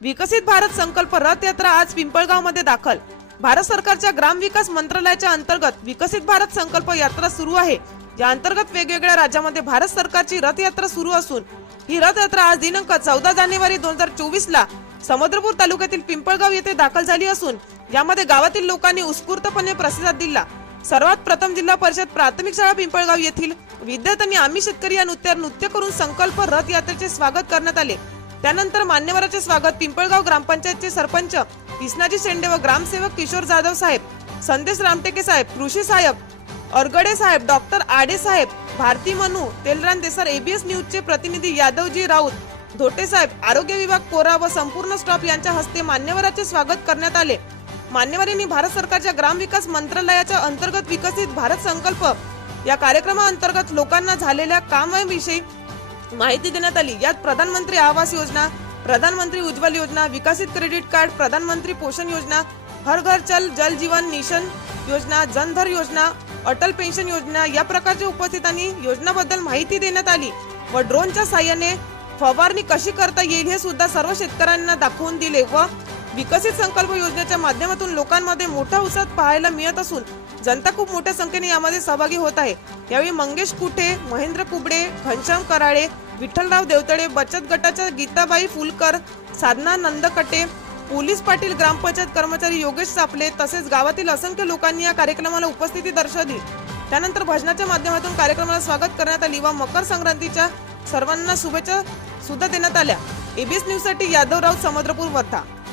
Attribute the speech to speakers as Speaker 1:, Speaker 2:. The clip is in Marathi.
Speaker 1: विकसित भारत संकल्प रथयात्रा आज पिंपळगावमध्ये दाखल. भारत सरकारच्या ग्रामविकास मंत्रालयाच्या अंतर्गत विकसित भारत संकल्प यात्रा सुरू आहे. या अंतर्गत वेगवेगळ्या राज्यामध्ये भारत सरकारची रथयात्रा सुरू असून ही रथयात्रा आज दिनांक चौदा जानेवारी दोन हजार चोवीस ला समुद्रपूर तालुक्यातील पिंपळगाव येथे दाखल झाली असून यामध्ये गावातील लोकांनी उत्स्फूर्तपणे प्रतिसाद दिला. सर्वात प्रथम जिल्हा परिषद प्राथमिक शाळा पिंपळगाव येथील विद्यार्थ्यांनी आम्ही शेतकरी या नृत्यावर नृत्य करून संकल्प रथयात्रेचे स्वागत करण्यात आले. त्यानंतर मान्यवराचे स्वागत पिंपळगाव ग्रामपंचायतचे सरपंच इस्नाजी शेंडे व ग्रामसेवक किशोर जाधव साहेब संदेश रामटेके साहेब कृषी साहेब अरगडे साहेब डॉक्टर आडे साहेब भारती मनू तेलरान देसार एबीएस न्यूजचे प्रतिनिधी यादवजी राऊत धोटे साहेब आरोग्य विभाग कोरा व संपूर्ण स्टाफ यांच्या हस्ते मान्यवराचे स्वागत करण्यात आले. मान्यवरांनी भारत सरकारच्या ग्रामविकास मंत्रालयाच्या अंतर्गत विकसित भारत संकल्प या कार्यक्रमाअंतर्गत लोकांना झालेल्या कामाविषयी माहिती देण्यात आली. यात प्रधानमंत्री आवास योजना प्रधानमंत्री उज्ज्वल योजना विकसित क्रेडिट कार्ड प्रधानमंत्री पोषण योजना हर घर चल जल जीवन मिशन योजना जनधर योजना अटल पेन्शन योजना या प्रकारच्या उपस्थितांनी योजनाबद्दल माहिती देण्यात आली व ड्रोनच्या साह्याने फवारणी कशी करता येईल हे सुद्धा सर्व शेतकऱ्यांना दाखवून दिले व विकसित संकल्प योजनेच्या माध्यमातून लोकांमध्ये मोठा उत्साह पाहायला मिळत असून जनता खूप मोठ्या संख्येने यामध्ये सहभागी होत आहे. यावेळी मंगेश कुठे महेंद्र कुबडे घनश्याम कराळे विठ्ठलराव देवतळे बचत गटाच्या गीताबाई फुलकर साधना नंदकटे पोलीस पाटील ग्रामपंचायत कर्मचारी योगेश सापले तसेच गावातील असंख्य लोकांनी या कार्यक्रमाला उपस्थिती दर्शवली. त्यानंतर भजनाच्या माध्यमातून कार्यक्रमाला स्वागत करण्यात आली व मकर संक्रांतीच्या सर्वांना शुभेच्छा सुद्धा देण्यात आल्या. एबीएस न्यूजसाठी यादवराव समुद्रपूर वर्धा.